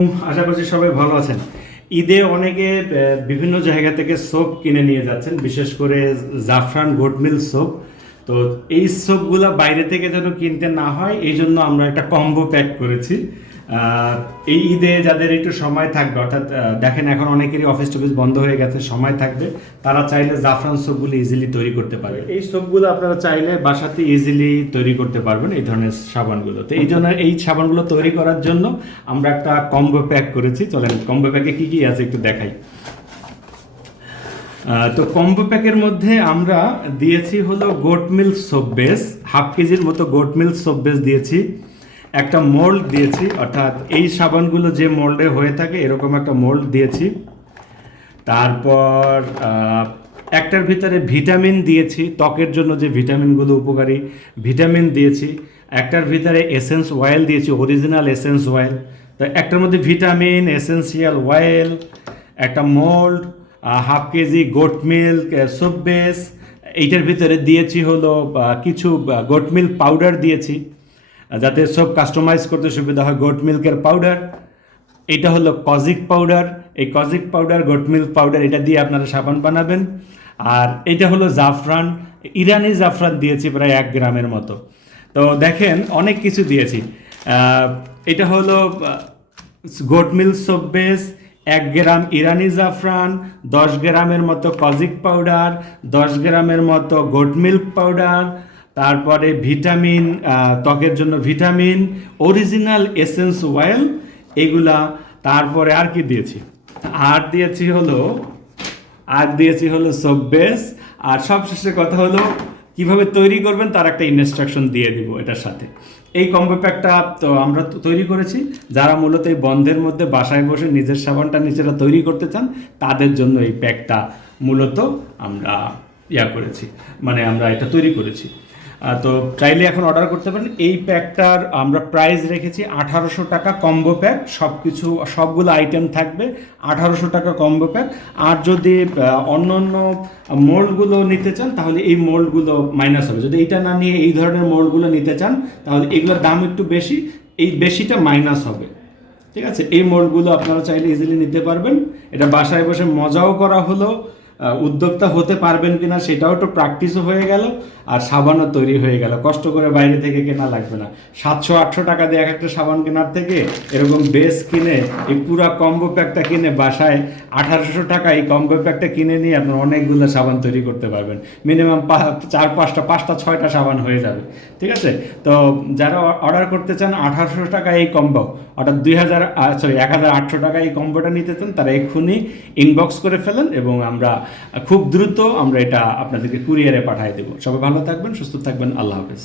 আশা করছি সবাই ভালো আছেন। ঈদে অনেকে বিভিন্ন জায়গা থেকে সোপ কিনে নিয়ে যাচ্ছেন, বিশেষ করে জাফরান গোটমিল সোপ। তো এই সোপগুলো বাইরে থেকে যেন কিনতে না হয়, এই জন্য আমরা একটা কম্বো প্যাক করেছি। এই ঈদে যাদের একটু সময় থাকবে, অর্থাৎ দেখেন এখন অনেকেরই অফিস টফিস বন্ধ হয়ে গেছে, সময় থাকবে, তারা চাইলে জাফরান সোপগুলো ইজিলি তৈরি করতে পারবে। এই সোপগুলো আপনারা চাইলে বাসাতে ইজিলি তৈরি করতে পারবেন, এই ধরনের সাবানগুলো। তো এই জন্য এই সাবানগুলো তৈরি করার জন্য আমরা একটা কম্বো প্যাক করেছি। চলেন কম্বো প্যাকে কী কী আছে একটু দেখাই। তো কম্বো প্যাকের মধ্যে আমরা দিয়েছি হলো goat milk soap base, half কেজির মতো গোট মিল্ক সোপ বেস দিয়েছি। একটা মোল্ড দিয়েছি, অর্থাৎ এই সাবানগুলো যে মোল্ডে হয়ে থাকে এরকম একটা মোল্ড দিয়েছি। তারপর একটার ভিতরে ভিটামিন দিয়েছি, ত্বকের জন্য যে ভিটামিনগুলো উপকারী ভিটামিন দিয়েছি। একটার ভিতরে এসেন্স অয়েল দিয়েছি, অরিজিনাল এসেন্স অয়েল। তো একটার মধ্যে ভিটামিন, এসেন্সিয়াল অয়েল, একটা mould, half KG goat milk soap base. এইটার ভিতরে দিয়েছি হলো কিছু গোট মিল্ক পাউডার দিয়েছি, যাতে সব কাস্টমাইজ করতে সুবিধা হয়। গোট মিল্কের পাউডার, এটা হলো কজিক পাউডার। এই kojic powder, goat milk powder, এটা দিয়ে আপনারা সাবান বানাবেন। আর এটা হলো জাফরান, ইরানি জাফরান দিয়েছি প্রায় 1 গ্রামের মতো। তো দেখেন অনেক কিছু দিয়েছি। এটা হলো গোট মিল্ক সোপ বেস, 1 গ্রাম ইরানি জাফরান, 10 গ্রামের মতো কজিক পাউডার, 10 গ্রামের মতো গোট মিল্ক পাউডার, তারপরে ভিটামিন, ত্বকের জন্য ভিটামিন, অরিজিনাল এসেন্স অয়েল, এগুলা। তারপরে আর কি দিয়েছি, আর দিয়েছি হলো সোপ বেস। আর সবশেষে কথা হলো কিভাবে তৈরি করবেন তার একটা ইনস্ট্রাকশন দিয়ে দিব এটার সাথে। এই কম্বো প্যাকটা তো আমরা তৈরি করেছি যারা মূলত এই বন্ধের মধ্যে বাসায় বসে নিজের সাবানটা নিজেরা তৈরি করতে চান, তাদের জন্য এই প্যাকটা মূলত আমরা করেছি, মানে আমরা এটা তৈরি করেছি। তো চাইলে এখন অর্ডার করতে পারেন। এই প্যাকটার আমরা প্রাইস রেখেছি 1800 টাকা কম্বো প্যাক, সবগুলো আইটেম থাকবে 1800 টাকা কম্বো প্যাক। আর যদি অন্য অন্য মোল্ডগুলো নিতে চান তাহলে এই মোল্ডগুলো মাইনাস হবে। যদি এইটা না নিয়ে এই ধরনের মোল্ডগুলো নিতে চান তাহলে এগুলোর দাম একটু বেশি, এই বেশিটা মাইনাস হবে। ঠিক আছে, এই মোল্ডগুলো আপনারা চাইলে ইজিলি নিতে পারবেন। এটা বাসায় বসে মজাও করা হলো, উদ্যোক্তা হতে পারবেন কিনা সেটাও একটু প্র্যাকটিসও হয়ে গেল, আর সাবানও তৈরি হয়ে গেল। কষ্ট করে বাইরে থেকে কেনা লাগবে না। 700-800 টাকা দিয়ে এক একটা সাবান কেনার থেকে এরকম বেস কিনে এই পুরো কম্বো প্যাকটা কিনে বাসায় 1800 টাকা এই কম্বো প্যাকটা কিনে নিয়ে আপনার অনেকগুলো সাবান তৈরি করতে পারবেন। মিনিমাম 5-6টা সাবান হয়ে যাবে। ঠিক আছে, তো যারা অর্ডার করতে চান 1800 টাকা এই কম্বো, অর্থাৎ 1800 টাকা এই কম্বোটা নিতে চান, তারা এক্ষুনি ইনবক্স করে ফেলেন এবং আমরা খুব দ্রুত আমরা এটা আপনাদেরকে কুরিয়ারে পাঠিয়ে দেবো। সবাই ভালো থাকবেন, সুস্থ থাকবেন, আল্লাহ হাফেজ।